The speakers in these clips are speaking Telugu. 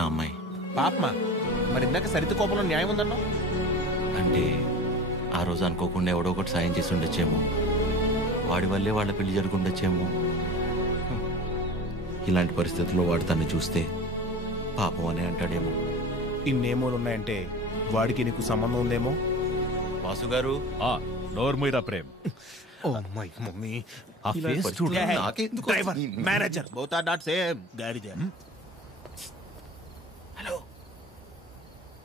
ఆ అమ్మాయి. పాపమా? మరి ఇందాక సరిత కోపంలో న్యాయం ఉందన్నా? అంటే ఆ రోజు అనుకోకుండా ఎవడో ఒకటి సాయం చేసి ఉండొచ్చేమో, వాడి వల్లే వాళ్ళ పెళ్లి జరుగుండొచ్చేమో. ఇలాంటి పరిస్థితుల్లో వాడు తను చూస్తే పాపం అని అంటాడేమో. ఇన్నేమోలు ఉన్నాయంటే వాడికి నీకు సంబంధం ఉందేమో. వాసు గారు, నోర్మీరా ప్రేమ్. ఓ మై మమ్మీ, ఆ ఫేస్ చూడు. Driver, manager both are not same. గాడిద. హలో,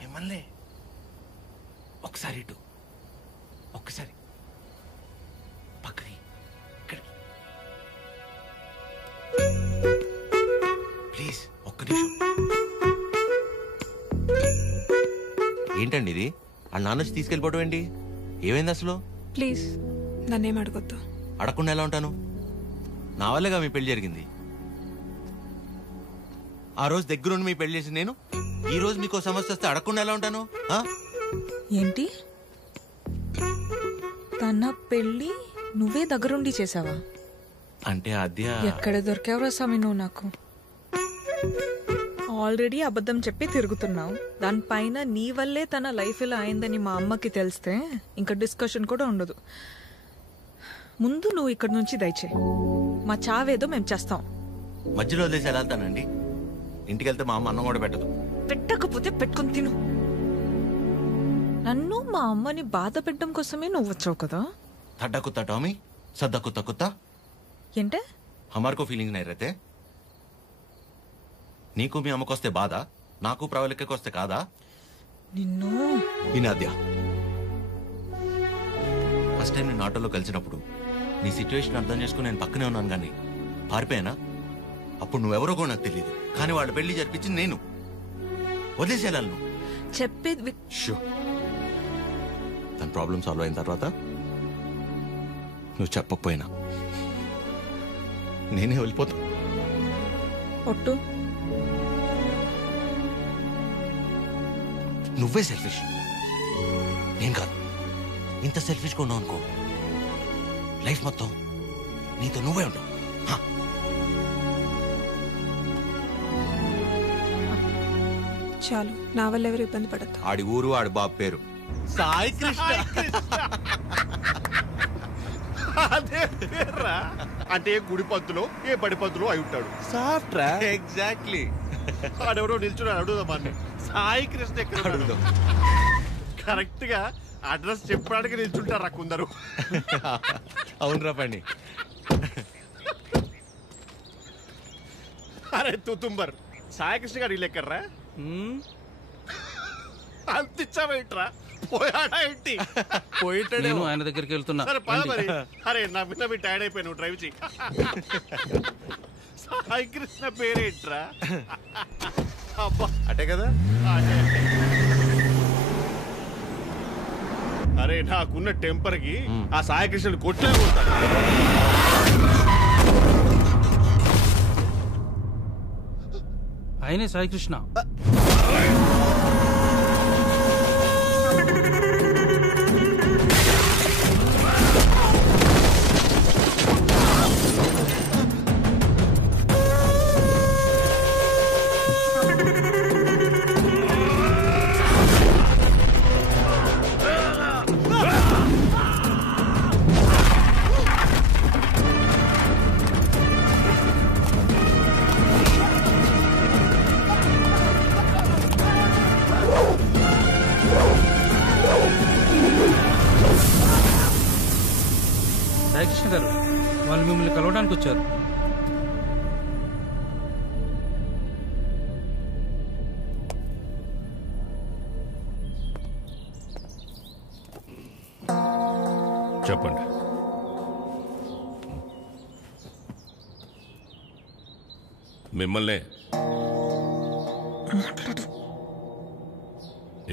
మిమ్మల్ని ఒకసారి ఇటు, ఒక్కసారి పక్కకి, ఇక్కడికి ప్లీజ్, ఒక్క నిమిషం. ఏంటండి ఇది? వాళ్ళ నాన్న వచ్చి తీసుకెళ్ళిపోవడం ఏంటి? ఏమైంది అసలు? ప్లీజ్ నన్నేం అడగొద్దు. అడగకుండా ఎలా ఉంటాను? నా వల్లేగా మీ పెళ్లి జరిగింది. ఆ రోజు దగ్గరుండి మీ పెళ్లి చేసి నేను ఈ రోజు మీకు సమస్య వస్తే అడగకుండా ఎలా ఉంటాను? ఏంటి, తన పెళ్ళి నువ్వే దగ్గరుండి చేసావా? అంటే అద్య ఎక్కడ దొరికావురా స్వామి నువ్వు నాకు? ఆల్రెడీ అబద్ధం చెప్పి తిరుగుతున్నావు. దానిపైన నీ వల్లే తన లైఫ్ ఇలా అయిందని మా అమ్మకి తెలిస్తే ఇంకా డిస్కషన్ కూడా ఉండదు. ముందు నువ్వు ఇక్కడి నుంచి దయచే. మా చావేదో మేము చేస్తాం. మధ్యలో వదిలేసి ఎలా వెళ్తానండి? ఇంటికి వెళ్తే మా అమ్మ అన్నం కూడా పెట్టదు. పెట్టకపోతే పెట్టుకుని తిను. నన్ను మా అమ్మని బాధ పెట్టడం కోసమే నువ్వు వచ్చావు కదా. తడ్డా కుత్తా టామీ, సద్దా కుత్తా కుత్తా. ఏంటే? హమార్కో ఫీలింగ్ నై రహతే. నీకు మీ అమ్మకొస్తే బాధ, నాకు ప్రవళికకి వస్తే కాదా? నిన్ను వినాద్య, ఫస్ట్ టైం నేను ఆటోలో కలిసినప్పుడు నీ సిచ్యువేషన్ అర్థం చేసుకుని నేను పక్కనే ఉన్నాను, కానీ పారిపోయానా? అప్పుడు నువ్వెవరో కూడా నాకు తెలియదు, కానీ వాళ్ళ పెళ్లి జరిపించింది నేను. వదిలేసేయాలి నువ్వు. చెప్పేది షో. తన ప్రాబ్లం సాల్వ్ అయిన తర్వాత నువ్వు చెప్పకపోయినా నేనే వెళ్ళిపోతా. ఒట్టు. నువ్వే సెల్ఫిష్, నేను కాదు. ఇంత సెల్ఫిష్గా ఉన్నావు అనుకో, లైఫ్ మొత్తం నీతో నువ్వే ఉండవు. చాలు, నా వల్ల ఎవరు ఇబ్బంది పడద్దు. ఆడి ఊరు, ఆడి బాబు పేరు సాయి కృష్ణ. అదే పేర్రా. అంటే గుడి పంతులో ఏ బడి పంతులో అయి ఉంటాడు. సాఫ్ట్ రా. ఎగ్జాక్ట్లీ. ఆడెవరో నిల్చున్నాడు, అడుగుదామని. సాయి కృష్ణ ఎక్కడ అడుగుదాం. కరెక్ట్ గా అడ్రస్ చెప్పడానికి నిల్చుంటారా కొందరు. అవునరా పండి. అరే తుతుంబర్, సాయి కృష్ణ గారు ఇల్లు ఎక్కడ్రా? అంతిచ్చావేంట్రా? పోయాడా ఏంటి? నేను ఆయన దగ్గరికి వెళ్తున్నా. సరే పద మరి. అరే నా బిడ్డ మీ టైర్డ్ అయిపోయి నువ్వు డ్రైవ్ చేయి. సాయి కృష్ణ పేరేంట్రా? అబ్బా అటే కదా. అరే నాకున్న టెంపర్ కి ఆ సాయి కృష్ణుడు కొట్లే కొడతాడు. ఆయనే సాయి కృష్ణ. సాయికృష్ణ గారు, వాళ్ళు మిమ్మల్ని కలవడానికి వచ్చారు. చెప్పండి. మిమ్మల్నే.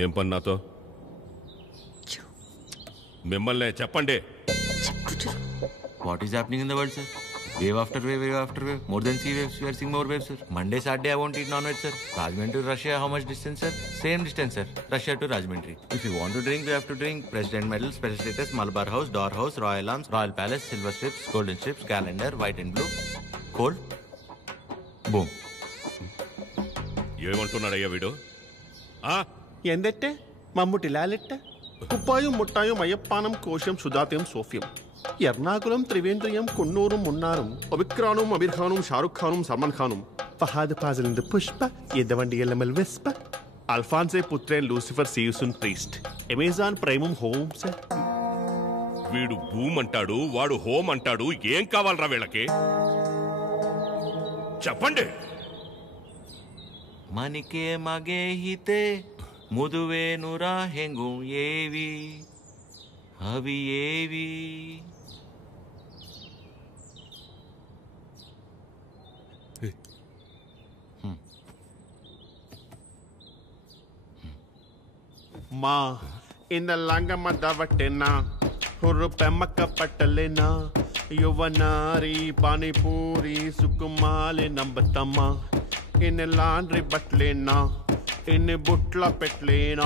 ఏం పని నాతో? మిమ్మల్నే చెప్పండి. What is happening in the world, sir? Wave after wave, wave after wave. More than sea waves, we are seeing more waves, sir. Monday, Saturday, I won't eat non-veg, sir. Rajahmundry to Russia, how much distance, sir? Same distance, sir. Russia to Rajahmundry. If you want to drink, you have to drink. President Medal, Special Status, Malabar House, Door House, Royal Arms, Royal Palace, Silver Strips, Golden Strips, Calendar, White and Blue. Cold. Boom. ఏమంటున్నాడయ్యా వీడు? ఆ? എന്തെറ്റെ മമ്മൂട്ടി ലാലിട്ടെ കുപ്പായും മുട്ടായും അയ്യപ്പാനം കോശം സുധാത്യം സോഫ്യം എറണാകുളം ത്രിവേന്ദ്രിയം കുന്നൂറും മുന്നാറും ഒബിക്രാനും അമീർ ഖാനും ഷാറുഖ് ഖാനും സൽമാൻ ഖാനും ഫഹാദ് ഫാസിലിന്റെ പുഷ്പ യദവണ്ടി എല്ലമൽ വെസ്പ അൽഫാൻസെ പുത്രൻ ലൂസിഫർ സിയൂസുൻ പ്രീസ്റ്റ് అమెజాన్ ప్రైమ్ హోమ్స్. వీడు భూమ్ అంటాడు, వాడు హోమ్ అంటాడు. ఏం కావాలరా వీళ్ళకి? చెప్పండి. మనికే మగే హితే ముదువే నురా హెంగు ఏవి అవి ఏవి? మా ఇన్న లంగమ్మ దవట్టెనా ಹುರು ಪೆಮ್ಮಕ್ಕ ಪಟ್ಟಲೆನ ಯುವನಾರಿ ಪಾನಿಪೂರಿ ಸುಕುಮಾಲೆ ನಂಬತಮ್ಮ ಇನ್ನು ಲಾಂಡ್ರಿ ಬಟ್ಲೇನ ಇನ್ನು ಬುಟ್ಲ ಪೆಟ್ಲೇನ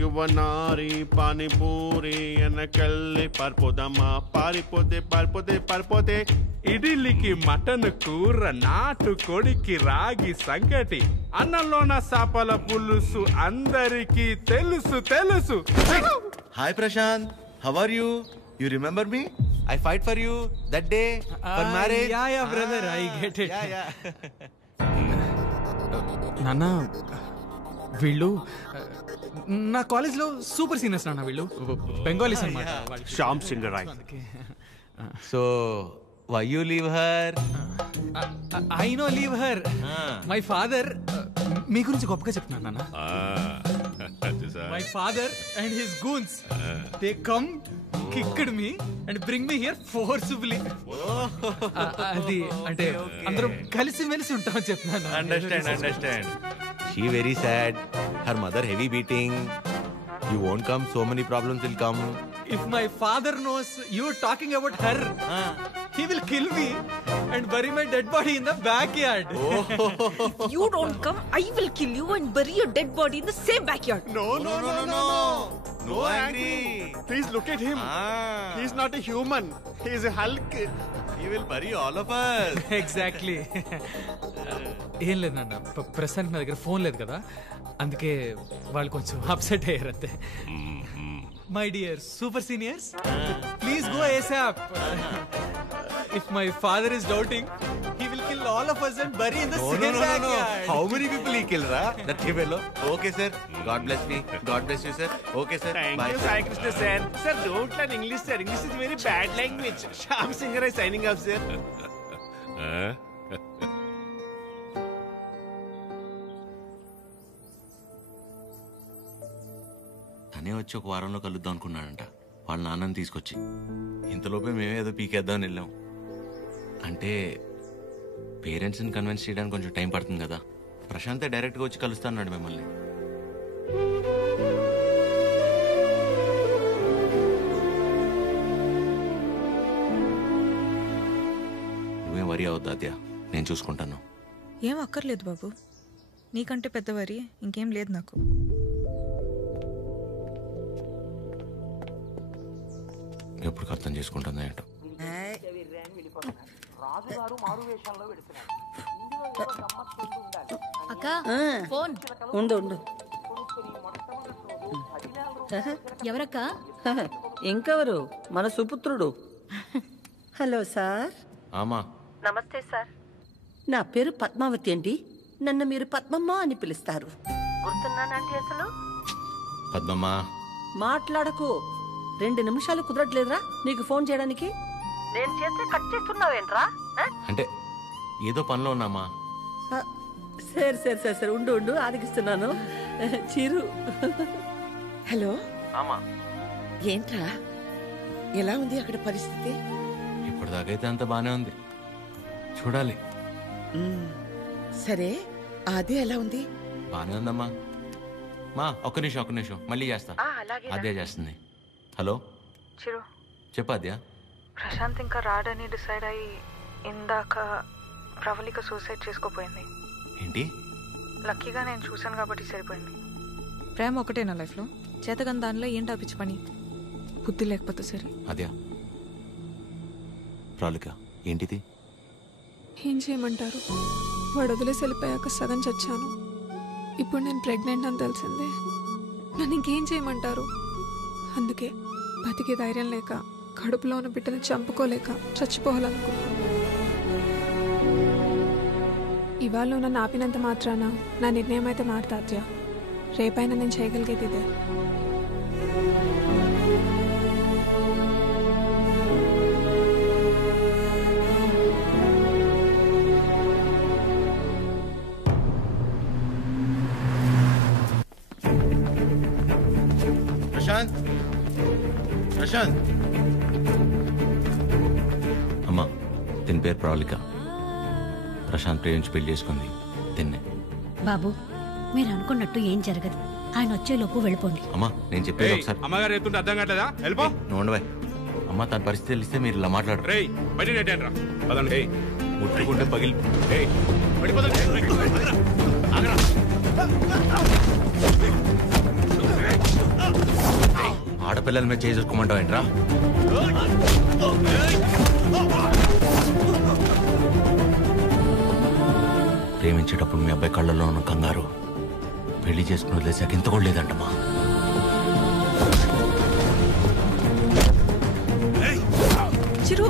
యువనారి పానీపూరి వెనకెళ్ళి పారిపోదమ్మా పారిపోతే పారిపోతే పారిపోతే ఇడ్లీకి మటన్ కూర, నాటు కొడికి రాగి సంగటి, అన్నంలోన సాపల పులుసు అందరికీ తెలుసు తెలుసు. Hi Prashant, how are you? You remember me? I fight for you that day for marriage. Ya brother, I get it. నాన్న, వీళ్ళు నా కాలేజ్లో సూపర్ సీనియర్స్ నాన్న. వీళ్ళు బెంగాలీస్ అన్నమాట. Shyam Singh Roy. So why you leave her? I no leave her. My father మీ గురించి గొప్పగా చెప్తున్నాను నాన్న. My father and his goons, they come kicked me and bring me here forcibly. అది అంటే అందరం కలిసి మెలిసి ఉంటామని చెప్తున్నాను. Understand. She very sad. Her mother heavy beating. You won't come. So many problems will come. If my father knows you're talking about her, he will kill me and bury my dead body in the backyard. If you don't come, I will kill you and bury your dead body in the same backyard. No angry. Please look at him. He is not a human. He is a Hulk. He will bury all of us. Exactly. ఏం లేదు నాన్న, ప్రస్తుతానికి నా దగ్గర ఫోన్ లేదు కదా, అందుకే వాళ్ళు కొంచెం అప్సెట్ అయ్యారు అంతే. My dear super seniors, please go ASAP. If my father is doubting, he will kill all of us and bury in the same backyard. How many people he killed, ra? That fellow. Okay, sir. God bless me. God bless you, sir. Okay, sir. Thank Bye, you, sir. Sai Krishna sir. Sir, don't learn English, sir. English is very bad language. Shyam Singh is signing off, sir. తనే వచ్చి ఒక వారంలో కలుద్దాం అనుకున్నాడంట వాళ్ళ నాన్నని తీసుకొచ్చి. ఇంతలోపే మేమేదో పీకేద్దామని వెళ్ళాం. అంటే పేరెంట్స్ని కన్విన్స్ చేయడానికి కొంచెం టైం పడుతుంది కదా. ప్రశాంతే డైరెక్ట్గా వచ్చి కలుస్తా అన్నాడు మిమ్మల్ని. నువ్వేం వరి అవద్దు అద్యా, నేను చూసుకుంటాను. ఏం అక్కర్లేదు బాబు, నీకంటే పెద్దవారి ఇంకేం లేదు నాకు. ఎప్పుడు అర్థం చేసుకుంటుందో ఏంటో. అక్క ఫోన్ ఉండు ఉండు. ఎవరక్క? ఇంకెవరు? మన సుపుత్రుడు. Hello sir. ఆమా. నమస్తే సార్. నా పేరు పద్మావతి అండి. నన్ను మీరు పద్మమ్మ అని పిలుస్తారు. గుర్తున్నానండి అసలు? పద్మమ్మ. మాట్లాడకు. 2 నిమిషాలు కుదరట్లేదురా నీకు ఫోన్ చేయడానికి? నేను చేస్తే కట్ చేస్తున్నావేంట్రా? అంటే ఏదో పనిలో ఉన్నామా. సరే సరే సరే సరే ఉండు ఉండు, ఆదిగిస్తున్నాను. చిరు. హలో. ఆమా. ఏంట్రా, ఎలా ఉంది అక్కడ పరిస్థితి? ఇప్పటిదాకైతే అంత బానే ఉంది, చూడాలి. సరే, అది ఎలా ఉంది? బానే ఉందమ్మా. మా ఒక్క నిమిషం మళ్ళీ చేస్తా. అదే చేస్తుంది. హలో చిరు, చెప్పాద్యా. ప్రశాంత్ ఇంకా రాడని డిసైడ్ అయ్యి ఇందాక ప్రవళిక సూసైడ్ చేసుకోపోయింది. ఏంటి? లక్కీగా నేను చూశాను కాబట్టి సరిపోయింది. ప్రేమ ఒకటే నా లైఫ్లో, చేతగాని దానిలో ఏంటి ఆపించి పని? బుద్ధి లేకపోతే సరే. అద్యా ప్రవళిక ఏంటిది? ఏం చేయమంటారు? వాడు వదిలేసి వెళ్ళిపోయాక సగం చచ్చాను. ఇప్పుడు నేను ప్రెగ్నెంట్ అని తెలిసిందే. నన్ను ఇంకేం చేయమంటారు? అందుకే బతికే ధైర్యం లేక, కడుపులో ఉన్న బిడ్డని చంపుకోలేక చచ్చిపోవాలనుకున్నాను. ఇవాళ నన్ను ఆపినంత మాత్రాన నా నిర్ణయం అయితే మారుతాత్య. రేపైనా నేను చేయగలిగేది ఇదే. ప్రశాంత్, ప్రశాంత్. అమ్మా, దీని పేరు ప్రవళిక. ప్రశాంత్ ప్రేమించి పెళ్లి చేసుకుంది తిన్నే. బాబు, మీరు అనుకున్నట్టు ఏం జరగదు. ఆయన వచ్చేలోపు వెళ్ళిపోండి. అమ్మా, నేను చెప్పేది ఒకసారి. అమ్మగారు ఎత్తుంటే అర్థం కావట్లేదా? వెళ్ళిపో. నోండవే. అమ్మా, తన పరిస్థితి తెలిస్తే మీరు ఇలా మాట్లాడరు. రేయ్, బయట నెట్టేయండిరా. పదండి. ముట్టుకుంటే పగిలి. ఏయ్, పడిపోదండి. ఆగరా. ఆడపిల్లల మీద చేసుకోమంటావు ఏంట్రా? ప్రేమించేటప్పుడు మీ అబ్బాయి కళ్ళల్లో ఉన్న కంగారు పెళ్లి చేసుకుని వదిలేసాక ఇంత కూడా లేదంటమ్మా. చిరు,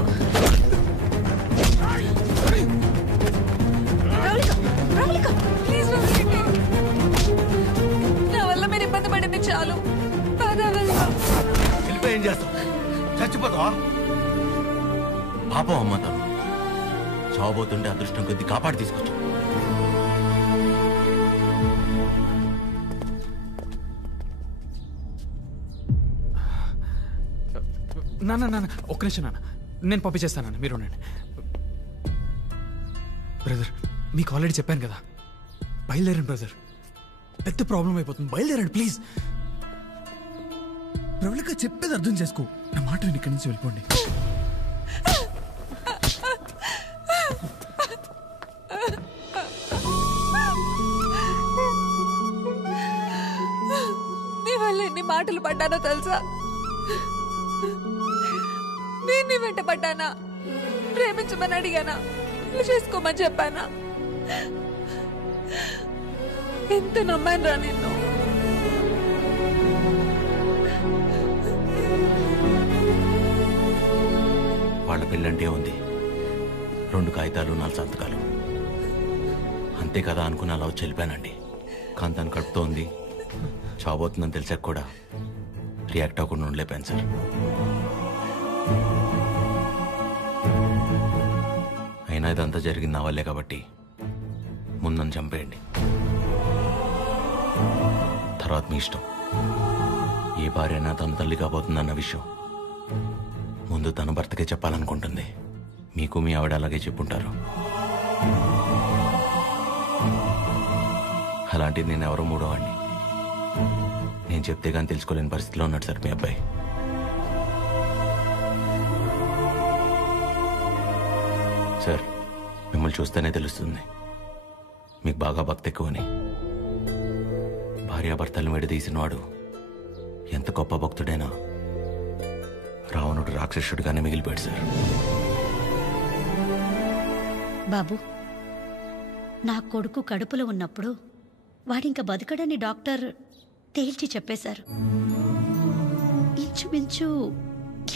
నా వల్ల మీరు ఇబ్బంది పడింది చాలు. వెళ్ళిపోయి ఏం చేస్తావు? చచ్చిపోతావా? పాపం అమ్మ, తను చావబోతుంటే అదృష్టం కొద్ది కాపాడి తీసుకొచ్చు. నాన్న ఒక్క నిమిషం నాన్న, నేను పంపించేస్తాను. మీరు ఉండండి. బ్రదర్, మీకు ఆల్రెడీ చెప్పాను కదా, బయలుదేరండి బ్రదర్. పెద్ద ప్రాబ్లం అయిపోతుంది. బయలుదేరండి ప్లీజ్. ప్రవళిక చెప్పేది అర్థం చేసుకో. నా మాట నేను ఇక్కడి నుంచి వెళ్ళిపోండి. నీ వల్ల ఎన్ని మాటలు పడ్డానో తెలుసా? నేను నీ వెంట పడ్డానా? ప్రేమించమని అడిగానా? పెళ్లి చేసుకోమని చెప్పానా? ఎంత నమ్మాను రా నిన్ను. వాళ్ళ పెళ్ళంటే ఉంది 2 కాగితాలు 4 సంతకాలు అంతే కదా అనుకుని అలా వచ్చి వెళ్ళిపోయానండి. కానీ తను కడుపుతో ఉంది, చావబోతుందని తెలిసాక కూడా రియాక్ట్ అవ్వకుండా ఉండలేపాను సార్. అయినా ఇదంతా జరిగింది నా వల్లే కాబట్టి ముందు నన్ను చంపేయండి, తర్వాత మీ ఇష్టం. ఏ భార్య అయినా తన తల్లి కాబోతుందన్న విషయం ముందు తన భర్తకే చెప్పాలనుకుంటుంది. మీకు మీ ఆవిడ అలాగే చెప్పుంటారు. అలాంటిది నేను ఎవరో మూడోవాడిని. నేను చెప్తే కానీ తెలుసుకోలేని పరిస్థితిలో ఉన్నాడు సార్ మీ అబ్బాయి. సార్, మిమ్మల్ని చూస్తేనే తెలుస్తుంది మీకు బాగా భక్తి ఎక్కువని. భార్యాభర్తలను విడదీసినవాడు ఎంత గొప్ప భక్తుడైనా రావణుడు రాక్షసుడిగానే మిగిలిపోయాడు సార్. బాబు, నా కొడుకు కడుపులో ఉన్నప్పుడు వాడింక బతకడని డాక్టర్ తేల్చి చెప్పేశారు. ఇంచుమించు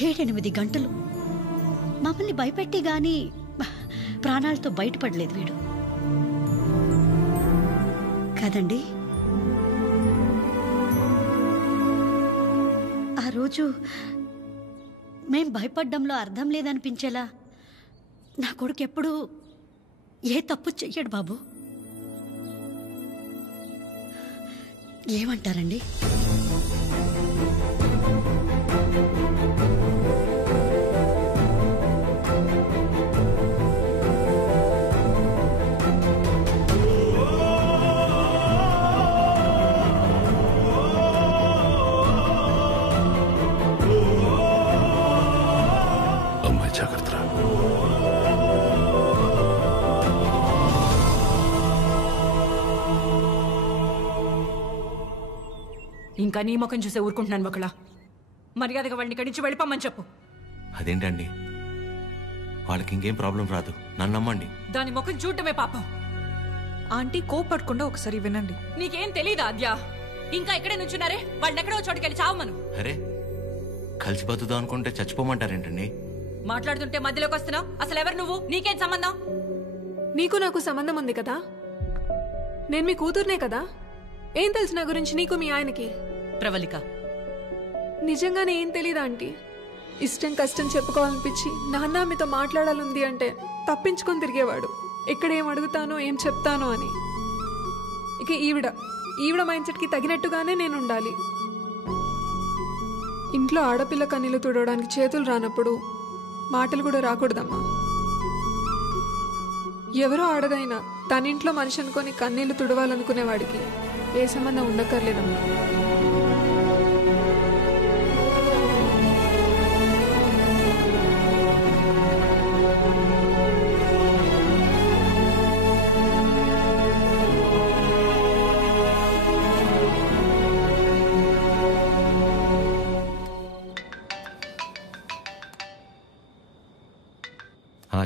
7-8 గంటలు మమ్మల్ని భయపెట్టి గాని ప్రాణాలతో బయటపడలేదు వీడు కదండి. ఆ రోజు మేం భయపడ్డంలో అర్థం లేదనిపించేలా నా కొడుకు ఎప్పుడూ ఏ తప్పు చెయ్యడు బాబు. ఏమంటారండి? అమ్మాయి జాగ్రత్త. ఇంకా నీ ముఖం చూసే ఊరుకుంటున్నాను ఒకలా. మర్యాదగా వాడిని ఇక్కడి నుంచి వెళ్ళిపోమని చెప్పు. అదేంటండి, వాళ్ళకి ఇంకేం ప్రాబ్లం రాదు, నన్ను నమ్మండి. దాని ముఖం చూడటమే పాపం. ఆంటీ కోపడకుండా ఒకసారి వినండి. నీకేం తెలీదా ఆద్య? ఇంకా ఇక్కడే నుంచున్నారే, వాళ్ళని ఎక్కడో చోటుకెళ్ళి చావమను. అరే కలిసి బతుకుదాం అనుకుంటే చచ్చిపోమంటారేంటండి? మాట్లాడుతుంటే మధ్యలోకి వస్తున్నావు. అసలు ఎవరు నువ్వు? నీకేం సంబంధం? నీకు నాకు సంబంధం ఉంది కదా. నేను మీ కూతుర్నే కదా. ఏం తెలుసు నా గురించి నీకు మీ ఆయనకి? ప్రవళిక, నిజంగానే ఏం తెలీదా ఆంటీ? ఇష్టం కష్టం చెప్పుకోవాలనిపించి నాన్న మీతో మాట్లాడాలంది అంటే తప్పించుకొని తిరిగేవాడు. ఎక్కడ ఏం అడుగుతానో ఏం చెప్తానో అని. ఇక ఈవిడ మైండ్ సెట్కి తగినట్టుగానే నేను ఉండాలి. ఇంట్లో ఆడపిల్ల కన్నీళ్లు తుడవడానికి చేతులు రానప్పుడు మాటలు కూడా రాకూడదమ్మా. ఎవరో ఆడదైనా తన ఇంట్లో మనిషి అనుకొని కన్నీళ్లు తుడవాలనుకునేవాడికి ఏ సంబంధం ఉండక్కర్లేదమ్మా.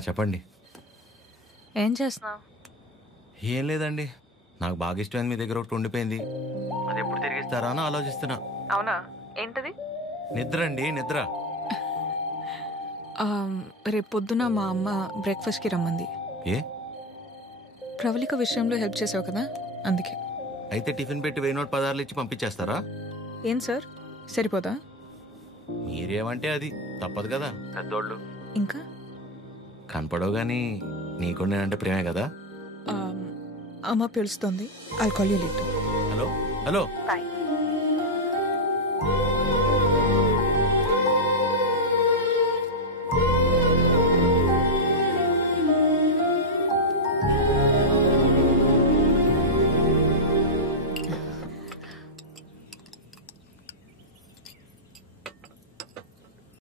చెప్పండి. ఏం చేస్తున్నావు? ఏం లేదండి, నాకు బాగా ఇష్టమైంది మీ దగ్గర ఒకటి ఉండిపోయింది. అది ఎప్పుడు తిరిగిస్తారా అని ఆలోచిస్తున్నా. అవునా? ఏంటది? నిద్ర అండి, నిద్ర. రేపు పొద్దున మా అమ్మ బ్రేక్ఫాస్ట్కి రమ్మంది. ఏ? ప్రవళిక విషయంలో హెల్ప్ చేసావు కదా, అందుకే. అయితే టిఫిన్ పెట్టి 1000 నోట్ 10 ఇచ్చి పంపించేస్తారా? ఏం సార్, సరిపోదా? మీరేమంటే అది తప్పదు కదా, పెద్దోళ్ళు. ఇంకా కనపడవు కానీ నీకు నేనంటే ప్రేమే కదా. అమ్మ పిలుస్తుంది. I'll call you later. Hello hello bye.